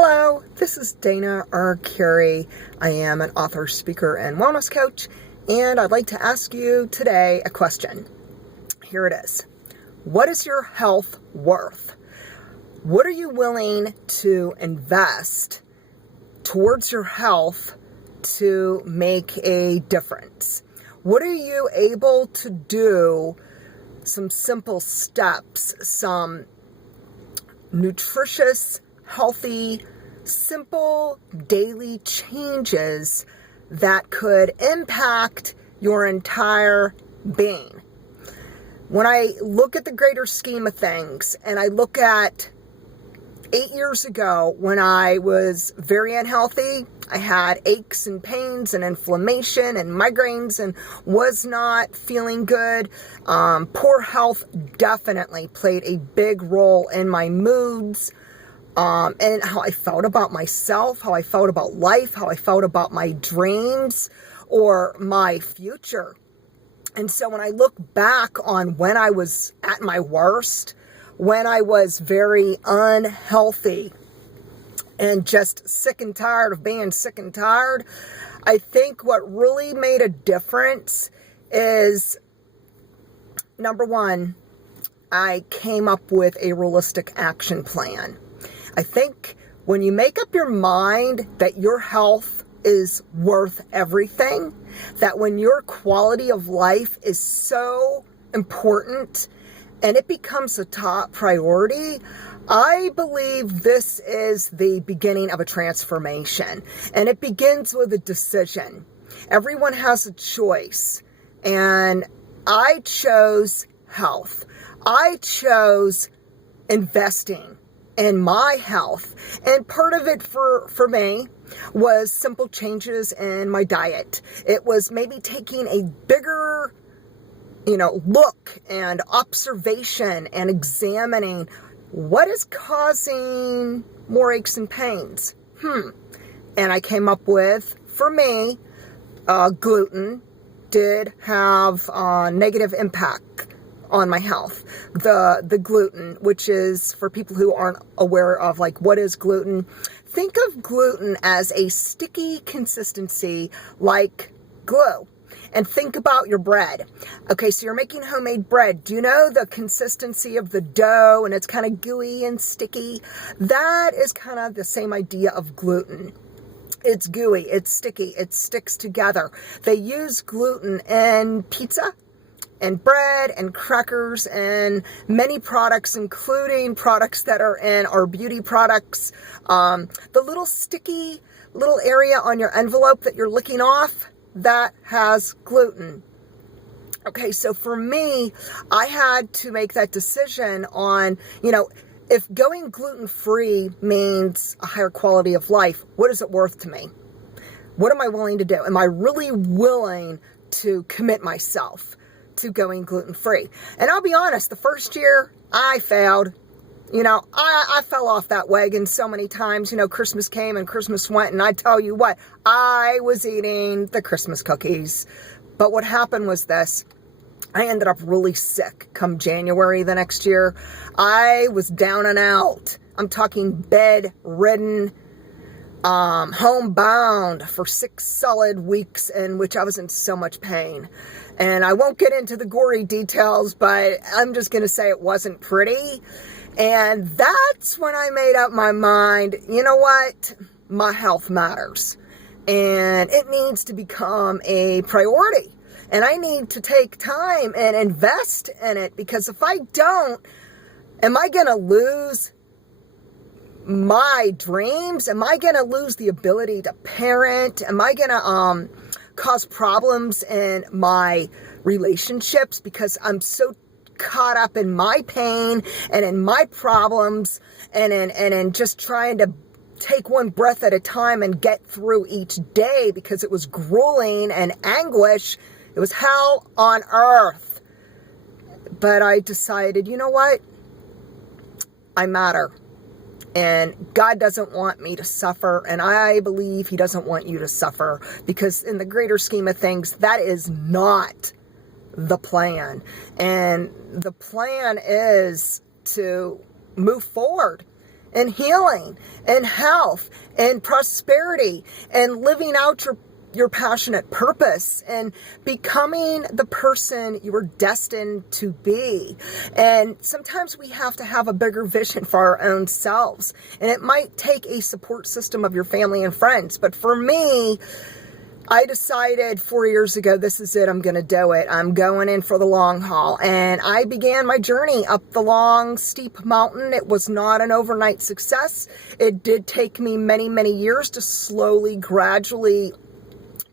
Hello, this is Dana R. Curie. I am an author, speaker, and wellness coach, and I'd like to ask you today a question. Here it is. What is your health worth? What are you willing to invest towards your health to make a difference? What are you able to do? Some simple steps, some nutritious, healthy, simple daily changes that could impact your entire being. When I look at the greater scheme of things, and I look at 8 years ago when I was very unhealthy, I had aches and pains and inflammation and migraines and was not feeling good. Poor health definitely played a big role in my moods, and how I felt about myself, how I felt about life, how I felt about my dreams or my future. And so when I look back on when I was at my worst, when I was very unhealthy and just sick and tired of being sick and tired, I think what really made a difference is, number one, I came up with a realistic action plan. I think when you make up your mind that your health is worth everything, that when your quality of life is so important and it becomes a top priority, I believe this is the beginning of a transformation. And it begins with a decision. Everyone has a choice. And I chose health. I chose investing in my health. And part of it for me was simple changes in my diet. It was maybe taking a bigger, look and observation and examining what is causing more aches and pains. And I came up with, for me, gluten did have a negative impact on my health. The gluten, which is, for people who aren't aware of what is gluten, think of gluten as a sticky consistency like glue. And think about your bread. Okay, so you're making homemade bread. Do you know the consistency of the dough, and it's kind of gooey and sticky? That is kind of the same idea of gluten. It's gooey, it's sticky, it sticks together. They use gluten in pizza and bread and crackers and many products, including products that are in our beauty products. The little sticky little area on your envelope that you're licking off, that has gluten. Okay, so for me, I had to make that decision on, if going gluten-free means a higher quality of life, what is it worth to me? What am I willing to do? Am I really willing to commit myself to going gluten-free? And I'll be honest, the first year I failed. I fell off that wagon so many times. Christmas came and Christmas went, and I tell you what, I was eating the Christmas cookies. But what happened was this. I ended up really sick come January the next year. I was down and out. I'm talking bedridden, homebound for 6 solid weeks in which I was in so much pain. And I won't get into the gory details, but I'm just going to say it wasn't pretty. And that's when I made up my mind, you know what? My health matters. And it needs to become a priority. And I need to take time and invest in it, because if I don't, am I going to lose my dreams? Am I going to lose the ability to parent? Am I going to cause problems in my relationships because I'm so caught up in my pain and in my problems and in just trying to take one breath at a time and get through each day because it was grueling and anguish. It was hell on earth. But I decided, you know what? I matter. And God doesn't want me to suffer, and I believe He doesn't want you to suffer, because in the greater scheme of things, that is not the plan. And the plan is to move forward and healing and health and prosperity and living out your passionate purpose and becoming the person you were destined to be. And sometimes we have to have a bigger vision for our own selves. And it might take a support system of your family and friends. But for me, I decided 4 years ago, this is it. I'm going to do it. I'm going in for the long haul. And I began my journey up the long, steep mountain. It was not an overnight success. It did take me many, many years to slowly, gradually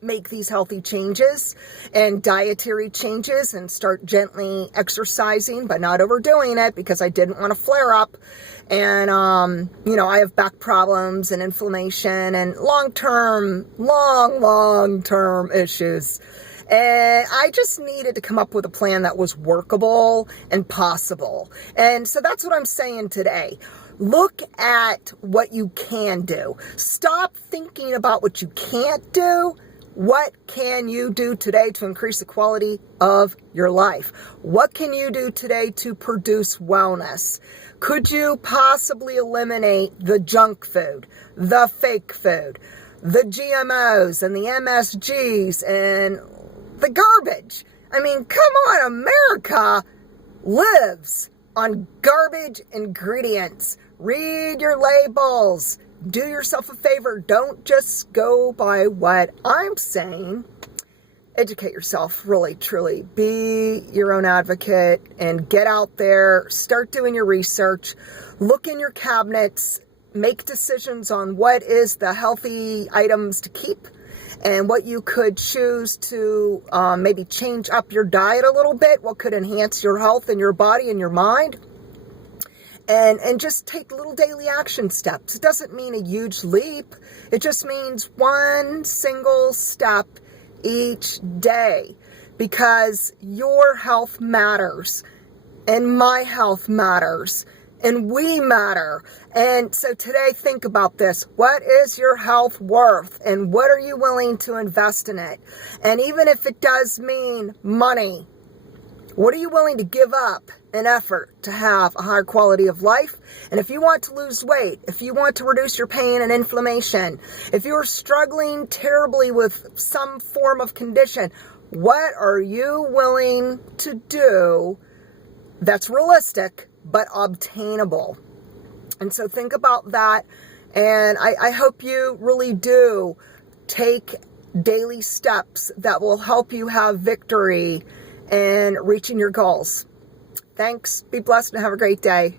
make these healthy changes and dietary changes and start gently exercising, but not overdoing it because I didn't want to flare up. And, I have back problems and inflammation and long-term issues. And I just needed to come up with a plan that was workable and possible. And so that's what I'm saying today. Look at what you can do. Stop thinking about what you can't do. What can you do today to increase the quality of your life? What can you do today to produce wellness? Could you possibly eliminate the junk food, the fake food, the GMOs and the MSGs and the garbage? I mean, come on, America lives on garbage ingredients. Read your labels. Do yourself a favor. Don't just go by what I'm saying. Educate yourself, really, truly. Be your own advocate and get out there. Start doing your research. Look in your cabinets. Make decisions on what is the healthy items to keep and what you could choose to maybe change up your diet a little bit. What could enhance your health and your body and your mind. And just take little daily action steps. It doesn't mean a huge leap. It just means one single step each day, because your health matters and my health matters and we matter. And so today, think about this. What is your health worth and what are you willing to invest in it? And even if it does mean money, what are you willing to give up in effort to have a higher quality of life? And if you want to lose weight, if you want to reduce your pain and inflammation, if you're struggling terribly with some form of condition, what are you willing to do that's realistic but obtainable? And so think about that. And I hope you really do take daily steps that will help you have victory and reaching your goals. Thanks. Be blessed and have a great day.